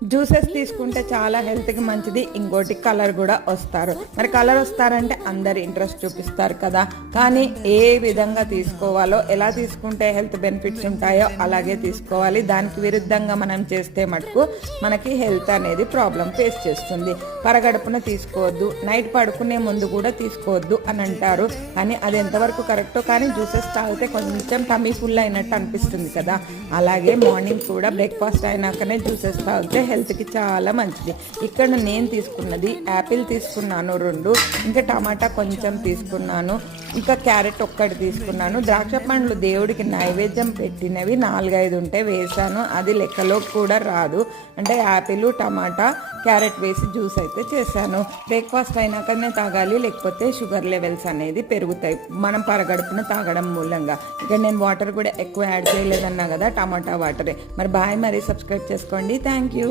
Juices తీసుకుంటే చాలా హెల్త్కి మంచిది. ఇంకోటి కలర్ కూడా వస్తారు. మరి కలర్ వస్తారంటే అందరు ఇంట్రెస్ట్ చూపిస్తారు కదా, కానీ ఏ విధంగా తీసుకోవాలో, ఎలా తీసుకుంటే హెల్త్ బెనిఫిట్స్ ఉంటాయో అలాగే తీసుకోవాలి. దానికి విరుద్ధంగా మనం చేస్తే మటుకు మనకి హెల్త్ అనేది ప్రాబ్లం ఫేస్ చేస్తుంది. పరగడుపున తీసుకోవద్దు, నైట్ పడుకునే ముందు కూడా తీసుకోవద్దు అని అంటారు. కానీ అది ఎంతవరకు కరెక్టో, కానీ జ్యూసెస్ తాగితే కొంచెం టమీ ఫుల్ అయినట్టు అనిపిస్తుంది కదా. అలాగే మార్నింగ్ కూడా బ్రేక్ఫాస్ట్ అయినాకనే జ్యూసెస్ తాగితే హెల్త్కి చాలా మంచిది. ఇక్కడ నేను తీసుకున్నది యాపిల్ తీసుకున్నాను 2, ఇంకా టమాటా కొంచెం తీసుకున్నాను, ఇంకా క్యారెట్ ఒక్కటి తీసుకున్నాను. ద్రాక్ష పండ్లు దేవుడికి నైవేద్యం పెట్టినవి 4-5 ఉంటే వేసాను, అది లెక్కలో కూడా రాదు. అంటే యాపిల్, టమాటా, క్యారెట్ వేసి జ్యూస్ అయితే చేశాను. బ్రేక్ఫాస్ట్ అయినాకనే తాగాలి, లేకపోతే షుగర్ లెవెల్స్ అనేది పెరుగుతాయి మనం పరగడుపున తాగడం మూలంగా. ఇక్కడ నేను వాటర్ కూడా ఎక్కువ యాడ్ చేయలేదన్నా కదా, టమాటా వాటరే. మరి బాయ్, మరి సబ్స్క్రైబ్ చేసుకోండి. Thank you.